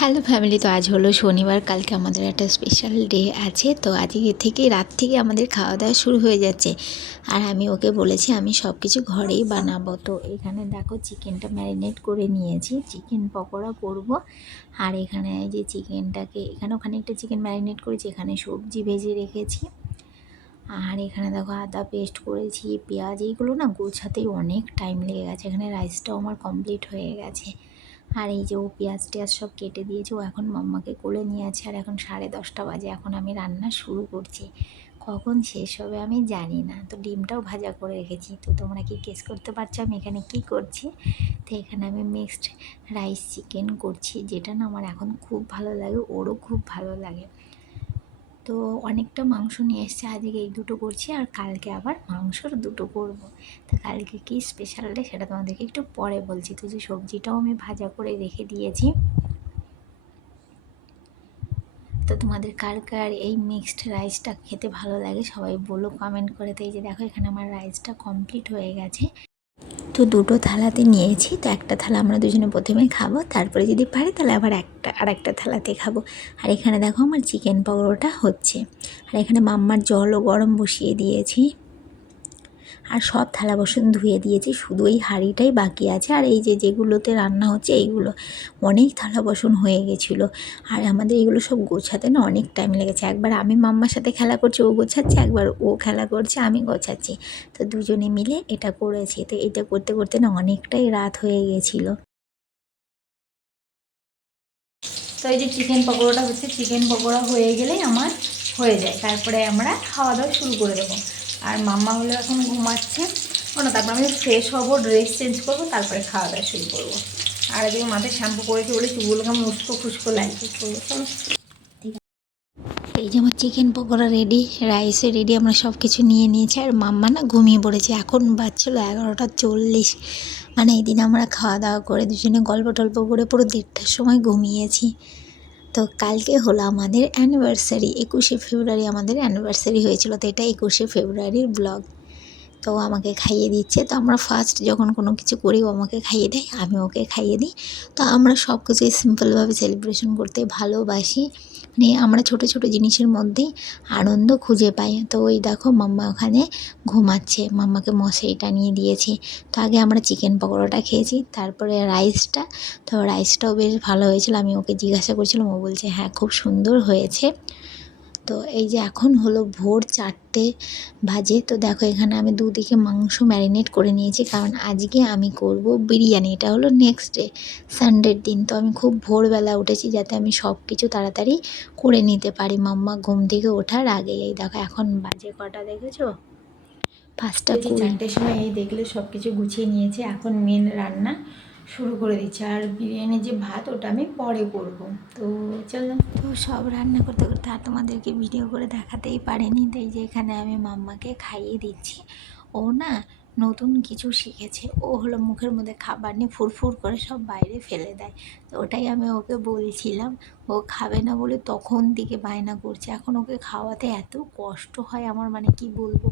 Hello family, তো আজ হলো শনিবার। কালকে আমাদের একটা স্পেশাল ডে আছে। তো আজকে থেকে রাত থেকে আমাদের খাওয়া দাওয়া শুরু হয়ে যাচ্ছে। আর আমি ওকে বলেছি আমি সব কিছু ঘরেই বানাবো। তো এখানে দেখো চিকেনটা ম্যারিনেট করে নিয়েছি, চিকেন পকোড়া করব। আর এখানে এই যে চিকেনটাকে এখানে ওখানে একটা চিকেন ম্যারিনেট করেছি, এখানে সবজি ভেজে রেখেছি। আর এখানে দেখো আদা পেস্ট করেছি, পেঁয়াজ, এইগুলো না গোছাতেই অনেক টাইম লেগে গেছে। এখানে রাইসটাও আমার কমপ্লিট হয়ে গেছে। আর এই যে ও পেঁয়াজ টেয়াজ সব কেটে দিয়েছে, ও এখন মাম্মাকে কোলে নিয়ে আছে। আর এখন 10:30 বাজে, এখন আমি রান্না শুরু করছি। কখন শেষ হবে আমি জানি না। তো ডিমটাও ভাজা করে রেখেছি। তো তোমরা কি গেস করতে পারছো আমি এখানে কি করছি? তো এখানে আমি মিক্সড রাইস চিকেন করছি, যেটা না আমার এখন খুব ভালো লাগে, ওরও খুব ভালো লাগে। তো অনেকটা মাংস নিয়ে এসছে, আজকে এই দুটো করছি আর কালকে আবার মাংসর দুটো করব। তো কালকে কি স্পেশাল ডে সেটা তোমাদেরকে একটু পরে বলছি। তো যে সবজিটাও আমি ভাজা করে রেখে দিয়েছি। তো তোমাদের কার কার এই মিক্সড রাইসটা খেতে ভালো লাগে সবাই বলো কমেন্ট করে। তো এই যে দেখো এখানে আমার রাইসটা কমপ্লিট হয়ে গেছে। তো দুটো থালাতে নিয়েছি। তো একটা থালা আমরা দুজনে প্রথমে খাবো, তারপরে যদি পারি তাহলে আবার একটা থালাতে খাবো। আর এখানে দেখো আমার চিকেন পকোড়াটা হচ্ছে। আর এখানে মাম্মার জলও গরম বসিয়ে দিয়েছি। আর সব থালা বাসন ধুয়ে দিয়েছি, শুধু এই হাঁড়িটাই বাকি আছে। আর এই যে যেগুলোতে রান্না হচ্ছে এইগুলো অনেক থালা বাসন হয়ে গেছিলো। আর আমাদের এগুলো সব গোছাতে না অনেক টাইম লেগেছে। একবার আমি মাম্মার সাথে খেলা করছি, ও গোছাচ্ছে, একবার ও খেলা করছে, আমি গোছাচ্ছি। তো দুজনে মিলে এটা করেছি। তো এটা করতে করতে না অনেকটাই রাত হয়ে গেছিলো। তো এই যে চিকেন পকোড়াটা হচ্ছে, চিকেন পকোড়া হয়ে গেলেই আমার হয়ে যায়। তারপরে আমরা খাওয়া দাওয়া শুরু করে দেবো। আর মাম্মা হলো এখন ঘুমাচ্ছে। না, তারপর আমি ফ্রেশ হবো, ড্রেস চেঞ্জ করবো, তারপরে খাওয়া দাওয়া শুরু করবো। আর এদিকে মাথায় শ্যাম্পু করেছি বলে চুলগুলো কেমন উস্কো খুস্কো লাগছে। চলো ঠিক আছে। এই যে আমার চিকেন পকোড়া রেডি, রাইসে রেডি, আমরা সব কিছু নিয়ে নিয়েছি। আর মাম্মা না ঘুমিয়ে পড়েছে, এখন বাজছিলো 11:40। মানে এই দিন আমরা খাওয়া দাওয়া করে দুজনে গল্প টল্প করে পুরো 1:30টার সময় ঘুমিয়েছি। তো কালকে হলো আমাদের অ্যানিভার্সারি, 21শে ফেব্রুয়ারি আমাদের অ্যানিভার্সারি হয়েছিল। তো এটা 21শে ফেব্রুয়ারির ব্লগ। তো আমাকে খাইয়ে দিচ্ছে। তো আমরা ফার্স্ট যখন কোনো কিছু করি ও আমাকে খাইয়ে দেয়, আমি ওকে খাইয়ে দিই। তো আমরা সব কিছুই সিম্পলভাবে সেলিব্রেশন করতে ভালোবাসি। মানে আমরা ছোটো ছোটো জিনিসের মধ্যেই আনন্দ খুঁজে পাই। তো ওই দেখো মাম্মা ওখানে ঘুমাচ্ছে, মাম্মাকে মশারি টানিয়ে দিয়েছি। তো আগে আমরা চিকেন পকোড়াটা খেয়েছি, তারপরে রাইসটা। তো রাইসটাও বেশ ভালো হয়েছিল। আমি ওকে জিজ্ঞাসা করছিলাম, ও বলছে হ্যাঁ খুব সুন্দর হয়েছে। তো এই যে এখন হলো ভোর 4টে বাজে। তো দেখো এখানে আমি দুদিকে মাংস ম্যারিনেট করে নিয়েছি, কারণ আজকে আমি করব বিরিয়ানি। এটা হলো নেক্সট ডে, সানডের দিন। তো আমি খুব ভোরবেলা উঠেছি যাতে আমি সব কিছু তাড়াতাড়ি করে নিতে পারি মাম্মা ঘুম থেকে ওঠার আগে। এই দেখো এখন বাজে কটা দেখেছো, 5টা 20। 4টের সময় এই দেখলে সব কিছু গুছিয়ে নিয়েছি। এখন মেন রান্না শুরু করে দিচ্ছি। আর বিরিয়ানির যে ভাত ওটা আমি পরে করব। তো চলো, তো সব রান্না করতে করতে আর তোমাদেরকে ভিডিও করে দেখাতেই পারিনি। তাই যে এখানে আমি মাম্মাকে খাইয়ে দিচ্ছি। ও না নতুন কিছু শিখেছে, ও হলো মুখের মধ্যে খাবার নিয়ে ফুরফুর করে সব বাইরে ফেলে দেয়। তো ওটাই আমি ওকে বলছিলাম, ও খাবে না বলে তখন থেকে বায়না করছে। এখন ওকে খাওয়াতে এত কষ্ট হয় আমার, মানে কি বলবো,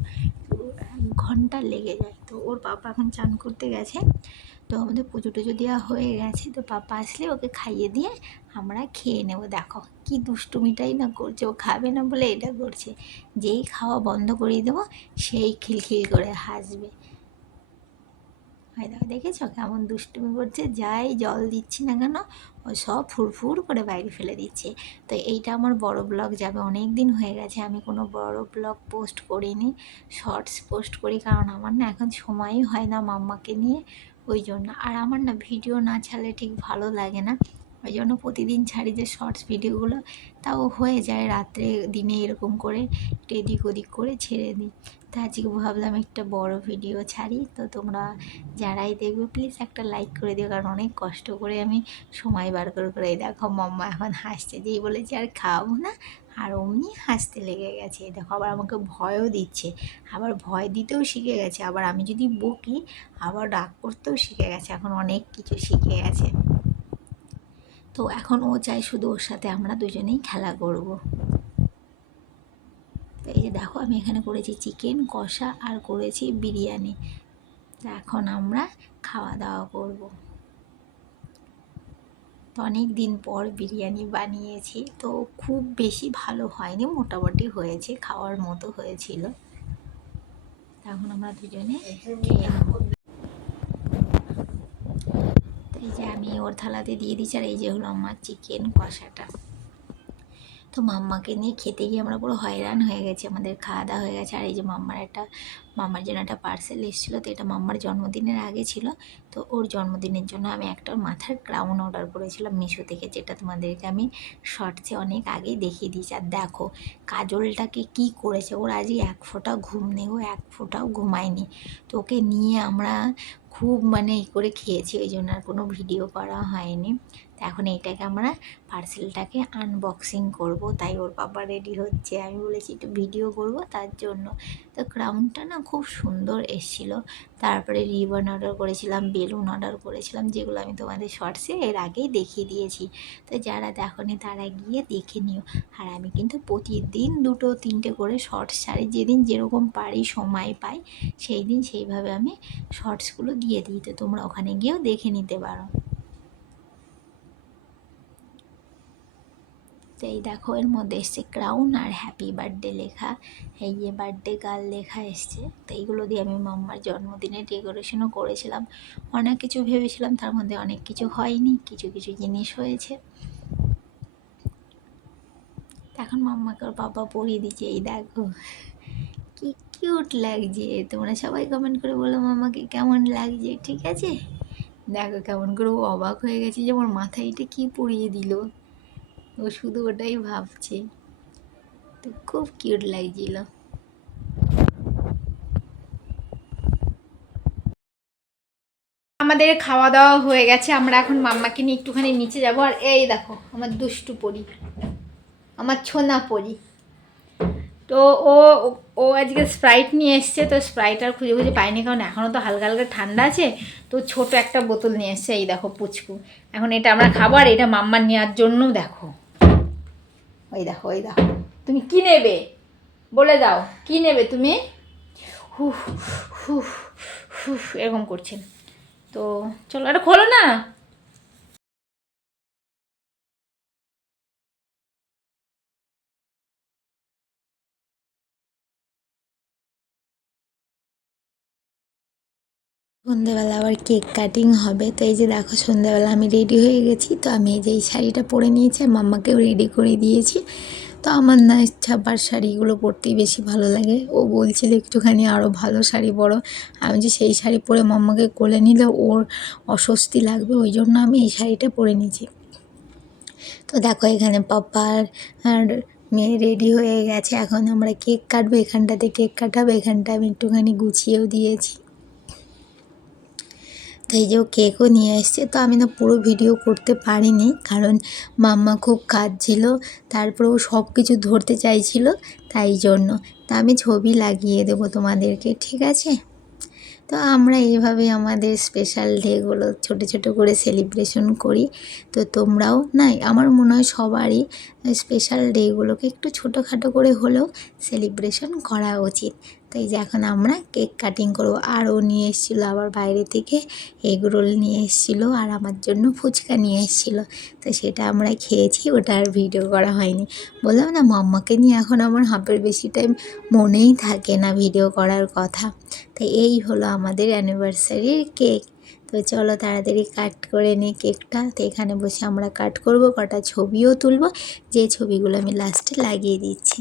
পুরো 1 ঘন্টা লেগে যায়। তো ওর পাপা এখন চান করতে গেছে। তো আমাদের পুজো টুজো দেওয়া হয়ে গেছে। তো পাপা আসলে ওকে খাইয়ে দিয়ে আমরা খেয়ে নেব। দেখো কি দুষ্টুমিটাই না করছে, ও খাবে না বলে এটা করছে। যেই খাওয়া বন্ধ করে দেবো সেই খিলখিল করে হাসবে। হয় দেখো, দেখেছো কেমন দুষ্টুমি করছে, যাই জল দিচ্ছি না কেন ও সব ফুরফুর করে বাইরে ফেলে দিচ্ছে। তো এইটা আমার বড় ব্লগ যাবে, অনেক দিন হয়ে গেছে আমি কোনো বড় ব্লগ পোস্ট করিনি, শর্টস পোস্ট করি। কারণ আমার না এখন সময়ই হয় না মাম্মাকে নিয়ে, ওই জন্য। আর আমার না ভিডিও না ছাড়লে ঠিক ভালো লাগে না, ওই জন্য প্রতিদিন ছাড়ি যে শর্টস ভিডিওগুলো। তাও হয়ে যায় রাত্রে দিনে এরকম করে একটু এদিক ওদিক করে ছেড়ে দিই। তো আজকে ভাবলাম একটা বড় ভিডিও ছাড়ি। তো তোমরা যারাই দেখবে প্লিজ একটা লাইক করে দিও, কারণ অনেক কষ্ট করে আমি সময় বার করে এই দেখো মাম্মা এখন হাসছে, যেই বলেছি আর খাওয়াবো না আর অমনি হাসতে লেগে গেছে। দেখো আবার আমাকে ভয়ও দিচ্ছে, আবার ভয় দিতেও শিখে গেছে, আবার আমি যদি বকি আবার রাগ করতেও শিখে গেছে, এখন অনেক কিছু শিখে গেছে। তো এখন ও চাই শুধু ওর সাথে আমরা দুজনেই খেলা করব। তো এই যে দেখো আমি এখানে করেছি চিকেন কষা আর করেছি বিরিয়ানি। তো এখন আমরা খাওয়া দাওয়া করব। তো অনেক দিন পর বিরিয়ানি বানিয়েছি, তো খুব বেশি ভালো হয়নি, মোটামুটি হয়েছে, খাওয়ার মতো হয়েছিল। এখন আমরা দুজনে খেয়ে নেব। তো এই যে আমি ওর থালাতে দিয়ে দিচ্ছি, আর এই যে হলো আমার চিকেন কষাটা। তো মাম্মাকে নিয়ে খেতে গিয়ে আমরা পুরো হয়রান হয়ে গেছি, আমাদের খাওয়া দাওয়া হয়ে গেছে। আর এই যে মাম্মার জন্য একটা পার্সেল এসেছিলো, তো এটা মাম্মার জন্মদিনের আগে ছিল। তো ওর জন্মদিনের জন্য আমি একটা মাথার ক্রাউন অর্ডার করেছিলাম মিশো থেকে, যেটা তোমাদেরকে আমি শর্টসে অনেক আগেই দেখিয়ে দিয়েছি। আর দেখো কাজলটাকে কি করেছে, ওর আজই এক ফোঁটা ঘুম নেই, ও এক ফোঁটাও ঘুমায়নি। তো ওকে নিয়ে আমরা খুব করে খেয়েছি, ওই জন্য আর কোনো ভিডিও করা হয়নি। তো এখন এইটাকে আমরা পার্সেলটাকে আনবক্সিং করব, তাই ওর বাবা রেডি হচ্ছে, আমি বলেছি একটু ভিডিও করব তার জন্য। তো ক্রাউনটা না খুব সুন্দর এসেছিল। তারপরে রিবন অর্ডার করেছিলাম, বেলুন অর্ডার করেছিলাম, যেগুলো আমি তোমাদের শর্টসে এর আগেই দেখিয়ে দিয়েছি। তো যারা দেখোনি তারা গিয়ে দেখে নিও। আর আমি কিন্তু প্রতিদিন 2-3টে করে শর্টস ছাড়ি, যেদিন যেরকম পারি সময় পাই সেই দিন সেইভাবে আমি শর্টসগুলো দিয়ে দিই, তো তোমরা ওখানে গিয়েও দেখে নিতে পারো। তো এই দেখো এর মধ্যে এসছে ক্রাউন আর হ্যাপি বার্থডে লেখা, এই যে বার্থডে গার্ল লেখা এসছে। তো এইগুলো দিয়ে আমি মাম্মার জন্মদিনে ডেকোরেশনও করেছিলাম, অনেক কিছু ভেবেছিলাম, তার মধ্যে অনেক কিছু হয়নি, কিছু কিছু জিনিস হয়েছে। এখন মাম্মাকে ওর বাবা পরিয়ে দিচ্ছে, এই দেখো কি কিউট লাগছে। তোমরা সবাই কমেন্ট করে বলো মাম্মাকে কেমন লাগছে, ঠিক আছে? দেখো কেমন করে ও অবাক হয়ে গেছে যে আমার মাথায় এটা কী পরিয়ে দিল, ও শুধু ওটাই ভাবছে। তো খুব কিউট লাগছিল। আমাদের খাওয়া দাওয়া হয়ে গেছে, আমরা এখন মাম্মাকে নিয়ে একটুখানি নিচে যাব। আর এই দেখো আমার দুষ্টু পরি, আমার ছোনা পরি। তো ও ও আজকে স্প্রাইট নিয়ে এসছে, তো স্প্রাইট আর খুঁজে খুঁজে পাইনি, কারণ এখনও তো হালকা হালকা ঠান্ডা আছে। তো ছোট একটা বোতল নিয়ে এসছে, এই দেখো পুচকু। এখন এটা আমরা খাবো, আর এটা মাম্মার নেওয়ার জন্য দেখো, ওই দেখো ওই দেখো। তুমি কি নেবে বলে দাও, কি নেবে তুমি? হুফ হুফ হুফ এরকম করছেন। তো চলো এটা খোলো না। সন্ধ্যেবেলা আবার কেক কাটিং হবে, তো এই যে দেখো সন্ধ্যেবেলা আমি রেডি হয়ে গেছি। তো আমি এই যে এই শাড়িটা পরে নিয়েছি, মাম্মাকেও রেডি করে দিয়েছি। তো আমার না ছাপার শাড়িগুলো পরতেই বেশি ভালো লাগে। ও বলছিল একটুখানি আরও ভালো শাড়ি পরো, আমি যে সেই শাড়ি পরে মাম্মাকে কোলে নিলে ওর অস্বস্তি লাগবে, ওই জন্য আমি এই শাড়িটা পরে নিয়েছি। তো দেখো এখানে পাপার আর মেয়ে রেডি হয়ে গেছে, এখন আমরা কেক কাটবো, এখানটাতে কেক কাটাবো, এখানটা আমি একটুখানি গুছিয়েও দিয়েছি। তো এই যে ও কেকও নিয়ে এসছে। তো আমি না পুরো ভিডিও করতে পারিনি, কারণ মাম্মা খুব কাঁদছিল, তারপরে ও সব কিছু ধরতে চাইছিল, তাই জন্য। তা আমি ছবি লাগিয়ে দেবো তোমাদেরকে, ঠিক আছে? তো আমরা এইভাবেই আমাদের স্পেশাল ডেগুলো ছোটো ছোটো করে সেলিব্রেশন করি। তো তোমরাও না, আমার মনে হয় সবারই স্পেশাল ডেগুলোকে একটু ছোটোখাটো করে হলেও সেলিব্রেশন করা উচিত। তাই যে এখন আমরা কেক কাটিং করবো। আর ও নিয়ে এসেছিলো আবার বাইরে থেকে এগরোল নিয়ে এসেছিলো, আর আমার জন্য ফুচকা নিয়ে এসেছিলো। তো সেটা আমরা খেয়েছি, ওটা আর ভিডিও করা হয়নি। বললাম না মাম্মাকে নিয়ে এখন আমার হাফের বেশি টাইম মনেই থাকে না ভিডিও করার কথা। তো এই হলো আমাদের অ্যানিভার্সারির কেক। তো চলো তাড়াতাড়ি কাট করে নিই কেকটা। তো এখানে বসে আমরা কাট করব, কটা ছবিও তুলব, যে ছবিগুলো আমি লাস্টে লাগিয়ে দিচ্ছি।